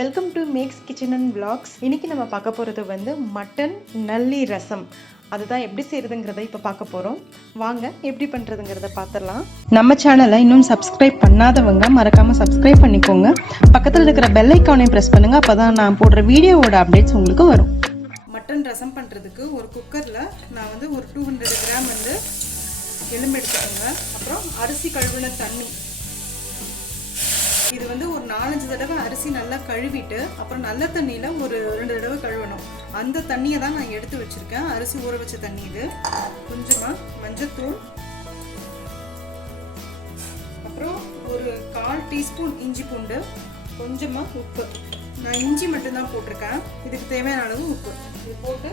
Welcome to sKitchenand vlogs. இன்னைக்கு நம்ம பார்க்க போகிறது வந்து மட்டன் நல்லி ரசம். அதுதான் எப்படி செய்கிறதுங்கிறத இப்போ பார்க்க போகிறோம். வாங்க எப்படி பண்ணுறதுங்கிறத பார்த்துடலாம். நம்ம சேனலை இன்னும் சப்ஸ்கிரைப் பண்ணாதவங்க மறக்காமல் சப்ஸ்கிரைப் பண்ணிக்கோங்க. பக்கத்தில் இருக்கிற பெல் ஐக்கானை ப்ரெஸ் பண்ணுங்கள். அப்போ தான் நான் போடுற வீடியோவோட அப்டேட்ஸ் உங்களுக்கு வரும். மட்டன் ரசம் பண்ணுறதுக்கு ஒரு குக்கரில் நான் வந்து ஒரு 200 கிராம் வந்து எலும்பு எடுத்துக்கோங்க. அப்புறம் அரிசி கழுவின தண்ணி, இது வந்து ஒரு 4-5 தடவை அரிசி நல்லா கழுவிட்டு அப்புறம் நல்ல தண்ணியில் ஒரு 2 தடவை கழுவணும். அந்த தண்ணியை தான் நான் எடுத்து வச்சுருக்கேன், அரிசி ஊற வச்ச தண்ணி. இது கொஞ்சமாக மஞ்சத்தூள், அப்புறம் ஒரு 1/4 டீஸ்பூன் இஞ்சி பூண்டு, கொஞ்சமாக உப்பு. நான் இஞ்சி மட்டும்தான் போட்டிருக்கேன். இதுக்கு தேவையான அளவு உப்பு. இது போட்டு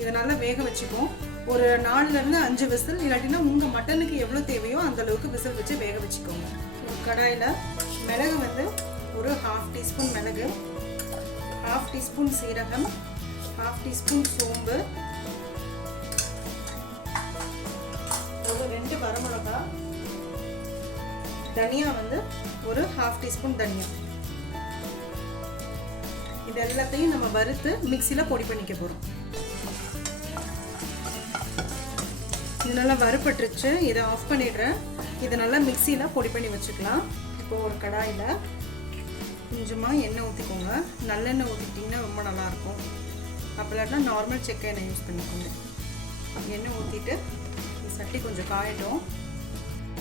இதை நல்லா வேக வச்சுப்போம். ஒரு 4-5 விசில், இல்லாட்டினா உங்கள் மட்டனுக்கு எவ்வளோ தேவையோ அந்த அளவுக்கு விசில் வச்சு வேக வச்சுக்கோங்க. ஒரு கடாயில் மிளகு வந்து ஒரு 1/2 டீஸ்பூன் மிளகு, 1/2 டீஸ்பூன் சீரகம், 1/2 டீஸ்பூன் சோம்பு, ஒரு 2 வரமிளகா, தனியா வந்து ஒரு 1/2 டீஸ்பூன் தனியா. இது எல்லாத்தையும் நம்ம வறுத்து மிக்சியில் பொடி பண்ணிக்க போகிறோம். இது நல்லா வறுபட்டுருச்சு. இதை ஆஃப் பண்ணிடுறேன். இதை நல்லா மிக்சியில் பொடி பண்ணி வச்சுக்கலாம். இப்போ ஒரு கடாயில் கொஞ்சமாக எண்ணெய் ஊற்றிக்கோங்க. நல்லெண்ணெய் ஊற்றிட்டிங்கன்னா ரொம்ப நல்லாயிருக்கும். அப்போ இல்லாட்டினா நார்மல் செக்க எண்ணெய் யூஸ் பண்ணிக்கோங்க. எண்ணெய் ஊற்றிட்டு சட்டி கொஞ்சம் காயட்டும்.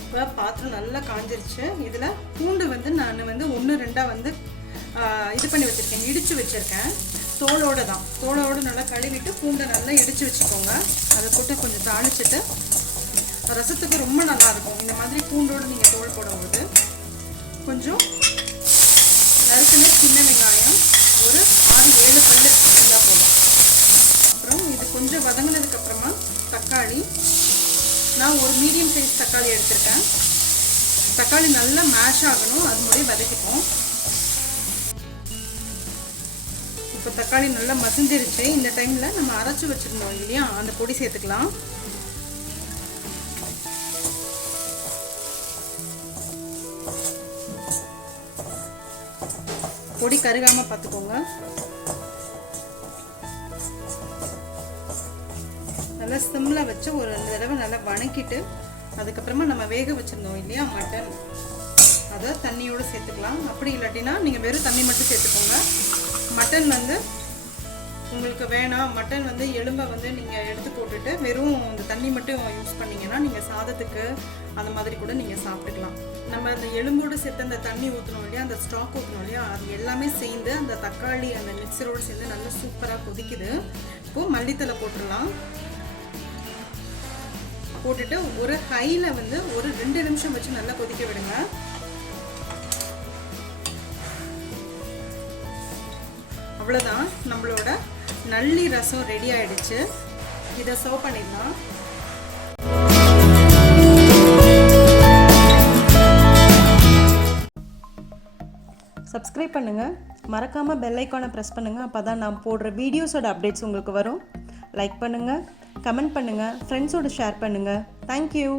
இப்போ பாத்திரம் நல்லா காஞ்சிருச்சு. இதில் பூண்டு வந்து நான் வந்து 1-2 வந்து இது பண்ணி வச்சுருக்கேன், இடித்து வச்சுருக்கேன். தோலோடு நல்லா கழுவிட்டு பூண்டை நல்லா இடித்து வச்சுக்கோங்க. அதை போட்டு கொஞ்சம் தாளிச்சிட்டு ரசத்துக்கு ரொம்ப நல்லாயிருக்கும். இந்த மாதிரி பூண்டோடு நீங்கள் தோல் போடும்போது கொஞ்சம் நறுக்குன சின்ன வெங்காயம் ஒரு 6-7 பல்லு இருந்தால் போதும். அப்புறம் இது கொஞ்சம் வதங்கினதுக்கப்புறமா தக்காளி, நான் ஒரு மீடியம் சைஸ் தக்காளி எடுத்திருக்கேன். தக்காளி நல்லா மேஷ் ஆகணும், அது மாதிரி வதக்கிப்போம். இப்போ தக்காளி நல்லா மசிஞ்சிருச்சு. இந்த டைமில் நம்ம அரைச்சி வச்சுருந்தோம் இல்லையா, அந்த பொடி சேர்த்துக்கலாம். பொடி கருகாமல் பார்த்துக்கோங்க. நல்லா சிம்மில் வச்சு ஒரு 2 தடவை நல்லா வணக்கிட்டு அதுக்கப்புறமா நம்ம வேக வச்சுருந்தோம் இல்லையா மட்டன், அதை தண்ணியோடு சேர்த்துக்கலாம். அப்படி இல்லாட்டினா நீங்கள் வெறும் தண்ணி மட்டும் சேர்த்துக்கோங்க. மட்டன் வந்து உங்களுக்கு வேணாம், மட்டன் வந்து எலும்பை வந்து நீங்கள் எடுத்து போட்டுட்டு வெறும் இந்த தண்ணி மட்டும் யூஸ் பண்ணிங்கன்னா நீங்கள் சாதத்துக்கு அந்த மாதிரி கூட நீங்கள் சாப்பிட்டுக்கலாம். நம்ம அந்த எலும்போடு சேர்த்து அந்த தண்ணி ஊற்றணும் இல்லையா, அந்த ஸ்டாக் ஊற்றணும் இல்லையா, அது எல்லாமே சேர்ந்து அந்த தக்காளி அந்த மிக்சரோடு சேர்ந்து நல்லா சூப்பராக கொதிக்குது. இப்போது மல்லித்தலை போட்டுடலாம். போட்டுட்டு ஒரு ஹையில் வந்து ஒரு 2 நிமிஷம் வச்சு நல்லா கொதிக்க விடுங்க. அவ்வளோதான், நம்மளோட நல்லி ரசம் ரெடி ஆயிடுச்சு. இதை சர்வ் பண்ணிடலாம். சப்ஸ்கிரைப் பண்ணுங்கள், மறக்காமல் பெல் ஐக்கானை ப்ரெஸ் பண்ணுங்கள். அப்போ தான் நான் போடுற வீடியோஸோட அப்டேட்ஸ் உங்களுக்கு வரும். லைக் பண்ணுங்கள், கமெண்ட் பண்ணுங்கள், ஃப்ரெண்ட்ஸோடு ஷேர் பண்ணுங்கள். தேங்க்யூ.